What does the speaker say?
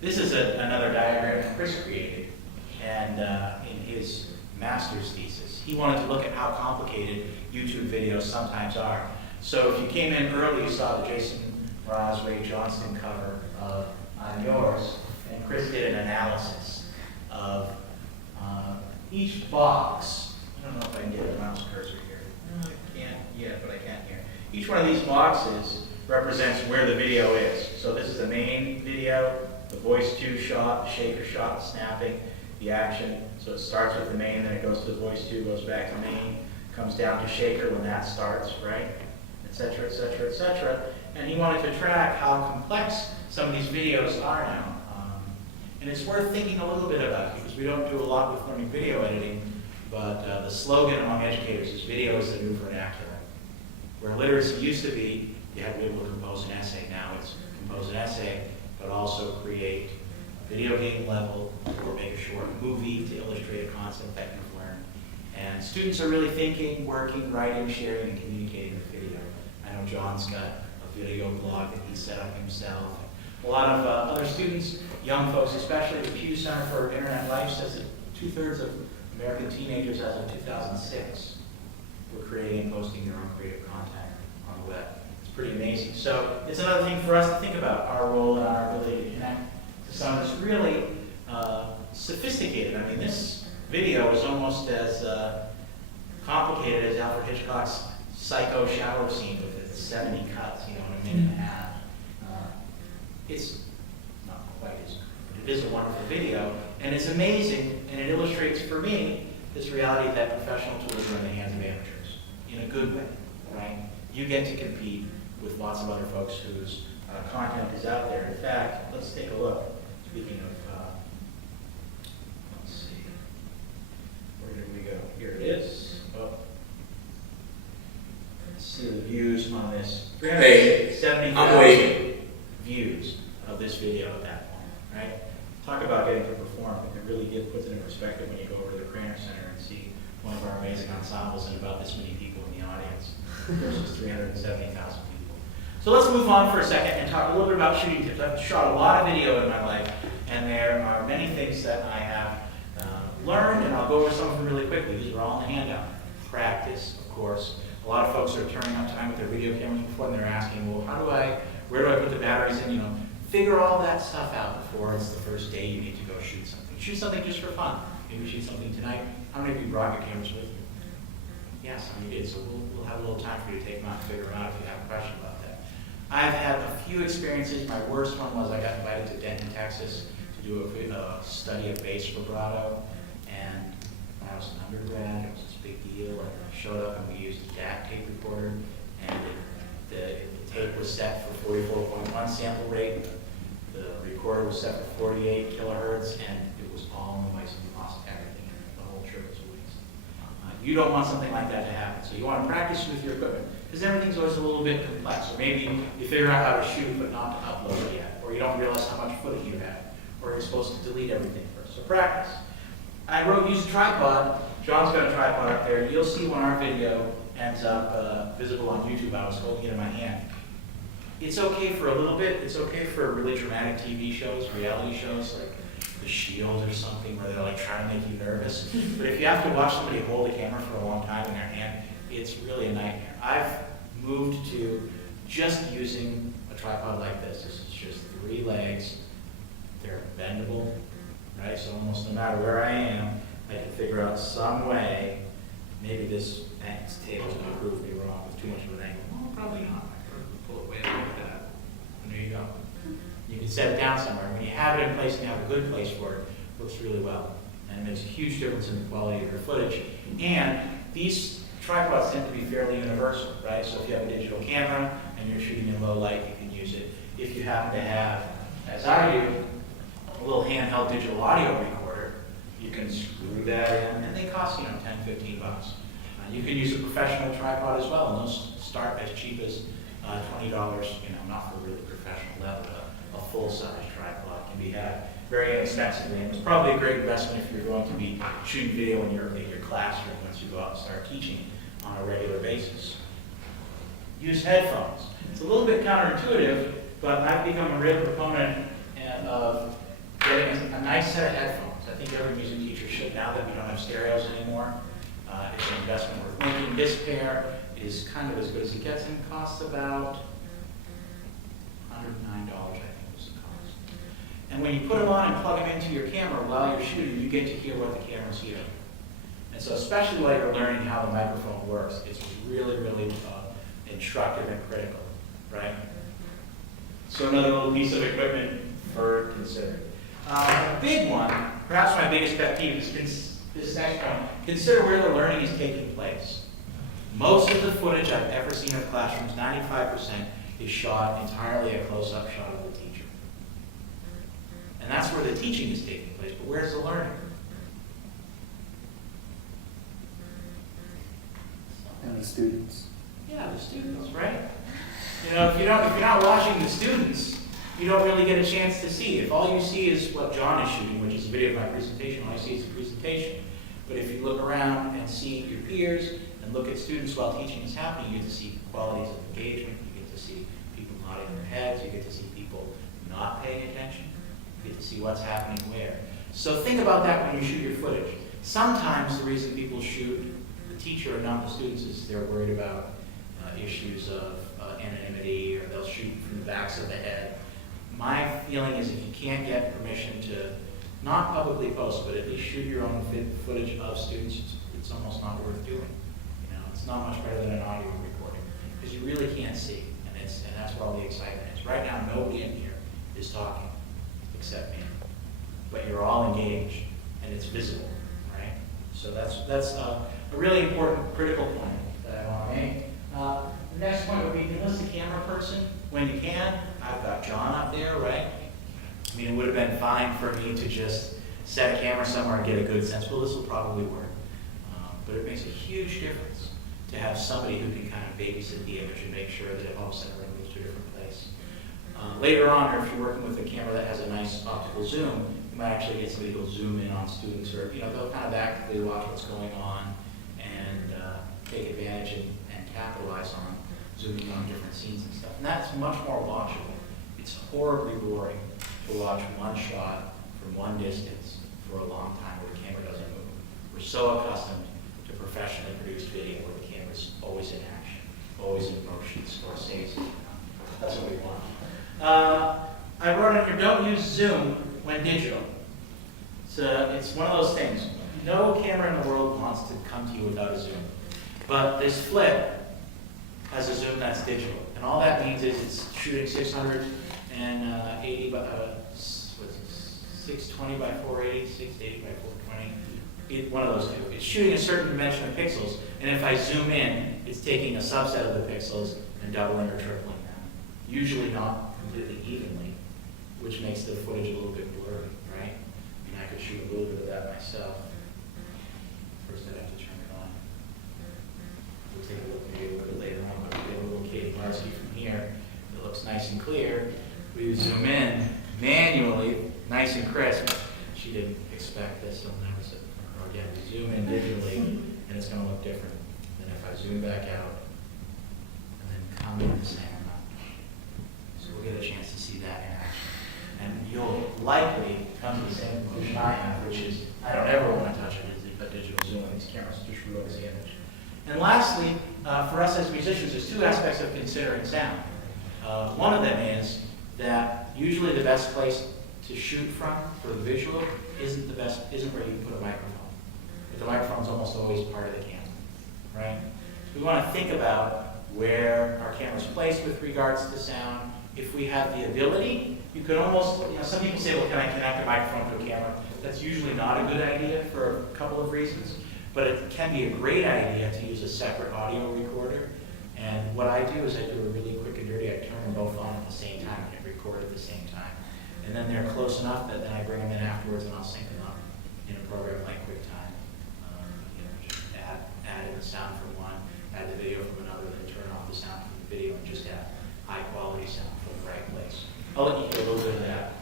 This is another diagram that Chris created, and in his master's thesis. He wanted to look at how complicated YouTube videos sometimes are. So if you came in early, you saw the Jason Mraz, Ray Johnston cover on yours, and Chris did an analysis of each box. I don't know if I can get a mouse cursor here. No, I can't yet, but I can here. Each one of these boxes represents where the video is. So this is the main video, the voice 2 shot, the shaker shot, snapping, the action. So it starts with the main, then it goes to the voice 2, goes back to main, comes down to shaker when that starts, right? Et cetera, et cetera, et cetera. And he wanted to track how complex some of these videos are now. And it's worth thinking a little bit about because we don't do a lot with learning video editing, but the slogan among educators is video is the new vernacular. Where literacy used to be, you had to be able to compose an essay. Now it's compose an essay, but also create a video game level or make a short movie to illustrate a concept that you've learned. And students are really thinking, working, writing, sharing, and communicating with video. I know John's got a video blog that he set up himself. A lot of other students, young folks especially, the Pew Center for Internet Life says that 2/3 of American teenagers as of 2006 were creating and posting their own creative content on the web. It's pretty amazing. So it's another thing for us to think about, our role and our ability to connect to some of this really sophisticated. I mean, this video is almost as complicated as Alfred Hitchcock's Psycho shower scene with its 70 cuts, in a minute and a half. It's not quite as good, but it is a wonderful video, and it's amazing, and it illustrates for me this reality that professional tools are in the hands of amateurs, in a good way, right? You get to compete with lots of other folks whose content is out there. In fact, let's take a look. Speaking of, let's see, where did we go? Here it is. Oh. Let's see the views on this. 370,000 views of this video at that point, right? Talk about getting to perform. It really puts it in perspective when you go over to the Craner Center and see one of our amazing ensembles and about this many people in the audience versus 370,000 people. So let's move on for a second and talk a little bit about shooting tips. I've shot a lot of video in my life, and there are many things that I have learned, and I'll go over some of them really quickly. These are all in the handout. Practice, of course. A lot of folks are turning on time with their video cameras before, and they're asking, well, where do I put the batteries in? Figure all that stuff out before it's the first day you need to go shoot something. Shoot something just for fun. Maybe shoot something tonight. How many of you brought your cameras with you? Yeah, some of you did, so we'll have a little time for you to take them out and figure them out if you have a question about that. I've had a few experiences. My worst one was I got invited to Denton, Texas to do a study of bass vibrato, and when I was an undergrad, it was this big deal, and I showed up and we used a DAT tape recorder, and the tape was set for 44.1 sample rate. The recorder was set for 48 kilohertz, and it was all noise, and we lost everything. The whole trip was a waste. You don't want something like that to happen, so you want to practice with your equipment, because everything's always a little bit complex. Or maybe you figure out how to shoot, but not to upload it yet, or you don't realize how much footage you have, or you're supposed to delete everything first. So practice. I use a tripod. John's got a tripod up there. You'll see when our video ends up visible on YouTube. I was holding it in my hand. It's okay for a little bit. It's okay for really dramatic TV shows, reality shows like The Shield or something where they're like trying to make you nervous. But if you have to watch somebody hold a camera for a long time in their hand, it's really a nightmare. I've moved to just using a tripod like this. This is just 3 legs. They're bendable, right? So almost no matter where I am, I can figure out some way. Maybe this table's going to prove me wrong with too much of an angle. Well, probably not. Pull it way up like that. And there you go. You can set it down somewhere. When you have it in place and you have a good place for it, it works really well. And it makes a huge difference in the quality of your footage. And these tripods tend to be fairly universal, right? So if you have a digital camera and you're shooting in low light, you can use it. If you happen to have, as I do, a little handheld digital audio recorder, you can screw that in, and they cost, $10, $15. You can use a professional tripod as well, and those start as cheap as $20, not for a really professional level. A full-size tripod can be had very inexpensively, and it's probably a great investment if you're going to be shooting video in your classroom once you go out and start teaching on a regular basis. Use headphones. It's a little bit counterintuitive, but I've become a real proponent of getting a nice set of headphones. I think every music teacher should, now that we don't have stereos anymore. It's an investment worth making. This pair is kind of as good as it gets and costs about $109, I think was the cost. And when you put them on and plug them into your camera while you're shooting, you get to hear what the camera's hearing. And so especially while you're learning how the microphone works, it's really, really instructive and critical, right? So another little piece of equipment for considering. A big one, perhaps my biggest pet peeve, is this next one. Consider where the learning is taking place. Most of the footage I've ever seen of classrooms, 95%, is shot entirely a close-up shot of the teacher. And that's where the teaching is taking place, but where's the learning? And the students. Yeah, the students, right? You know, if you're not watching the students, you don't really get a chance to see. If all you see is what John is shooting, which is a video of my presentation, all you see is the presentation. But if you look around and see your peers and look at students while teaching is happening, you get to see qualities of engagement, you get to see people nodding their heads, you get to see people not paying attention, you get to see what's happening where. So think about that when you shoot your footage. Sometimes the reason people shoot the teacher and not the students is they're worried about issues of anonymity, or they'll shoot from the backs of the head. My feeling is if you can't get permission to not publicly post, but at least shoot your own footage of students, it's almost not worth doing. You know, it's not much better than an audio recording because you really can't see, and that's where all the excitement is. Right now, nobody in here is talking except me, but you're all engaged and it's visible, right? So that's a really important, critical point that I want to make. The next point would be enlist a camera person when you can. I've got John up there, right? I mean, it would have been fine for me to just set a camera somewhere and get a good sense. Well, this will probably work. But it makes a huge difference to have somebody who can kind of babysit the image and make sure that it all center moves to a different place. Later on, or if you're working with a camera that has a nice optical zoom, you might actually get somebody who will zoom in on students, or they'll kind of actively watch what's going on and take advantage and capitalize on zooming on different scenes and stuff. And that's much more watchable. It's horribly boring to watch one shot from one distance for a long time where the camera doesn't move. We're so accustomed to professionally produced video where the camera's always in action, always in motion, Scorsese. That's what we want. I wrote on here, don't use zoom when digital. So it's one of those things. No camera in the world wants to come to you without a zoom. But this flip has a zoom that's digital. And all that means is it's shooting 680 by, 620 by 480, 680 by 420, one of those two. It's shooting a certain dimension of pixels, and if I zoom in, it's taking a subset of the pixels and doubling or tripling them. Usually not completely evenly, which makes the footage a little bit blurry, right? I mean, I could shoot a little bit of that myself. First I'd have to turn it on. We'll take a look maybe a little bit later on, but we get a little Katie Marsky from here. It looks nice and clear. We zoom in manually, nice and crisp. She didn't expect this, so I'll never sit in front of her again. We zoom in digitally, and it's going to look different than if I zoom back out and then come in the same amount. So we'll get a chance to see that in action. And you'll likely come to the same conclusion I have, which is I don't ever want to touch a digital zoom on these cameras to shoot over the image. And lastly, for us as musicians, there's two aspects of considering sound. One of them is that usually the best place to shoot from for the visual isn't where you can put a microphone. But the microphone's almost always part of the camera, right? So we want to think about where our camera's placed with regards to sound. If we have the ability, you could almost, some people say, well, can I connect a microphone to a camera? That's usually not a good idea for a couple of reasons. But it can be a great idea to use a separate audio recorder. And what I do is I do a really quick and dirty. I turn them both on at the same time and record at the same time. And then they're close enough that then I bring them in afterwards and I'll sync them up in a program like QuickTime. Just add in the sound from one, add the video from another, then turn off the sound from the video and just have high quality sound from the right place. I'll let you hear a little bit of that